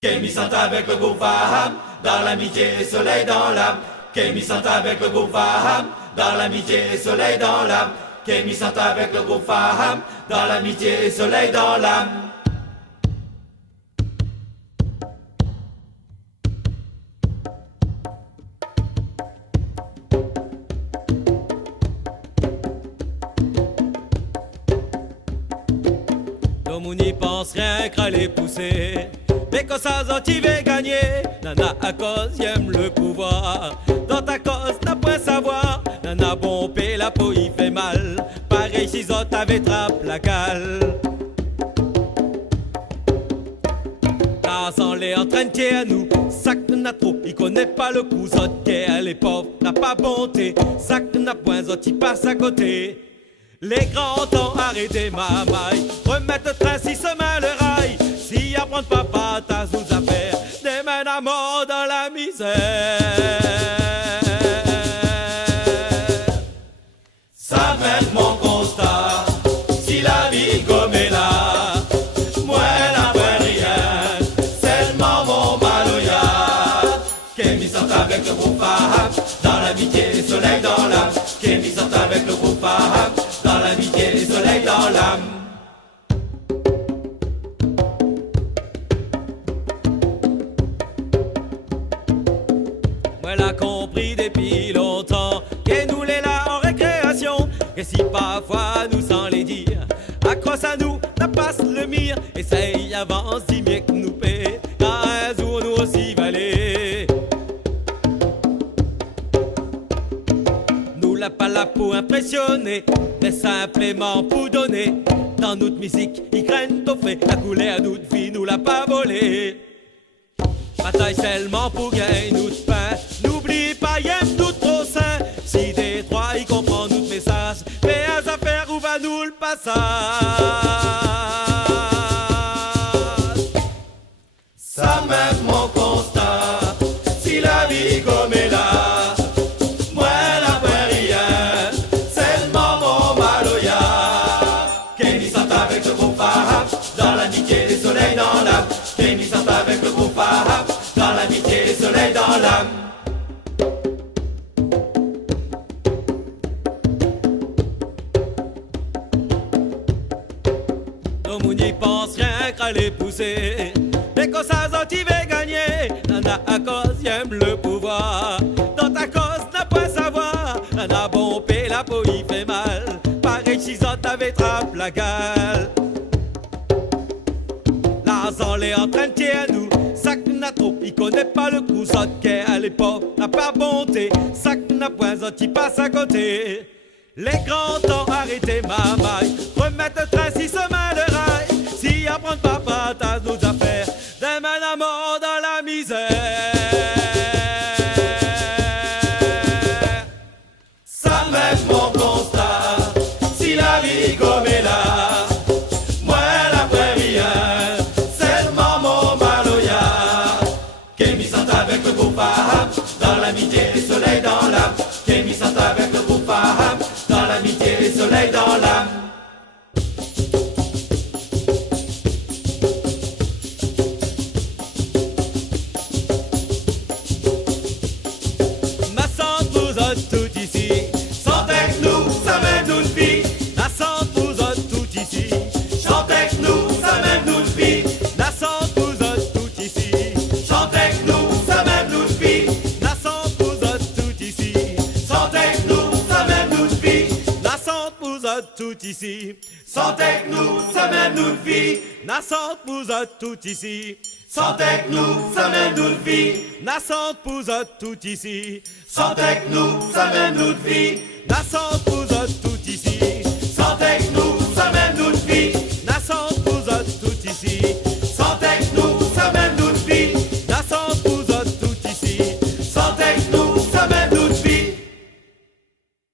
Kémy sont avec le groupe Faham, dans l'amitié et soleil dans l'âme. Kémy sont avec le groupe Faham, dans l'amitié et soleil dans l'âme. Kémy sont avec le groupe Faham, dans l'amitié et soleil dans l'âme. Comme on n'y pense rien qu'à les pousser. Dès que ça tu vas gagner, nana à cause y'aime le pouvoir. Dans ta cause n'a point savoir, nana bon paix la peau il fait mal. Pareil si autres avaient trappe la cale. L'argent les entraîne à nous, sac n'a trop, il connaît pas le coup. Zot guerre les pauvres n'a pas bonté, sac n'a point zot il passe à côté. Les grands temps arrêtés ma maille, remettre le train si semain le rail. Si apprendre papa ta sous affaire, des mains à mort dans la misère. Ça m'aide mon constat, si la vie comme est là, moi n'a pas rien, seulement mon maloya. Kémy sont avec le groupe Faham, dans l'amitié et soleil dans l'âme. Kémy sont avec le groupe Faham, dans l'amitié et soleil dans l'âme. Moi l'a compris depuis longtemps, que nous les là en récréation. Et si parfois nous sans les dire, accroche à nous, n'a pas le mire. Essaye avance, si mieux que nous paie, car un jour nous aussi valer. Nous l'a pas là pour impressionner, mais simplement pour donner. Dans notre musique, ils craignent au fait, la couleur de notre vie nous l'a pas volé. Bataille seulement pour gagner notre pain. N'oublie pas, y'aime nous trop sain. Si Détroit, il comprend notre message, mais à affaires où va nous le passage. Ça m'aide mon constat, si la vie comme est là, moi n'a pas rien, seulement mon maloya. Kémy sont avec le groupe Faham, dans l'amitié et soleil dans l'âme. Kémy sont avec le groupe Faham, dans l'amitié et soleil dans l'âme. Donc on n'y pense rien qu'à les pousser. Dès que ça tu vas gagner, nana à cause y'aime le pouvoir. Dans ta cause n'a pas savoir, nana bon paix la peau il fait mal. Pareil si autres avaient trappe la gale. L'argent les entraîne à nous, sac n'a trop, il connaît pas le coup. Zot guerre à l'époque n'a pas bonté, sac n'a point zot il passe à côté. Les grands temps arrêtés ma maille, remettre le train si semain le rail. Si apprendre papa ta nos affaires, des mains à mort dans la misère. Ça m'aide mon constat, si la vie comme est là, moi n'a pas rien, seulement mon maloya. Kémy sont avec le groupe Faham, dans l'amitié et soleil dans l'âme. Kémy sont avec le groupe Faham, dans l'amitié et soleil dans l'âme. Ma sante vous a tout ici, Chante avec nous, ça mène nous une vie. la sante vous a tout ici, Chante avec nous, ça mène nous une vie. la sante vous a tout ici, Chante avec nous, ça mène nous une vie. la sante vous a tout ici, Chante avec nous, ça mène nous une vie. la sante vous a tout ici, Chante avec nous, ça mène nous une vie. la sante vous a tout ici, Chante avec nous, ça mène nous une vie. la sante vous a tout ici, Chante avec nous, ça mène nous une vie. la sante vous a tout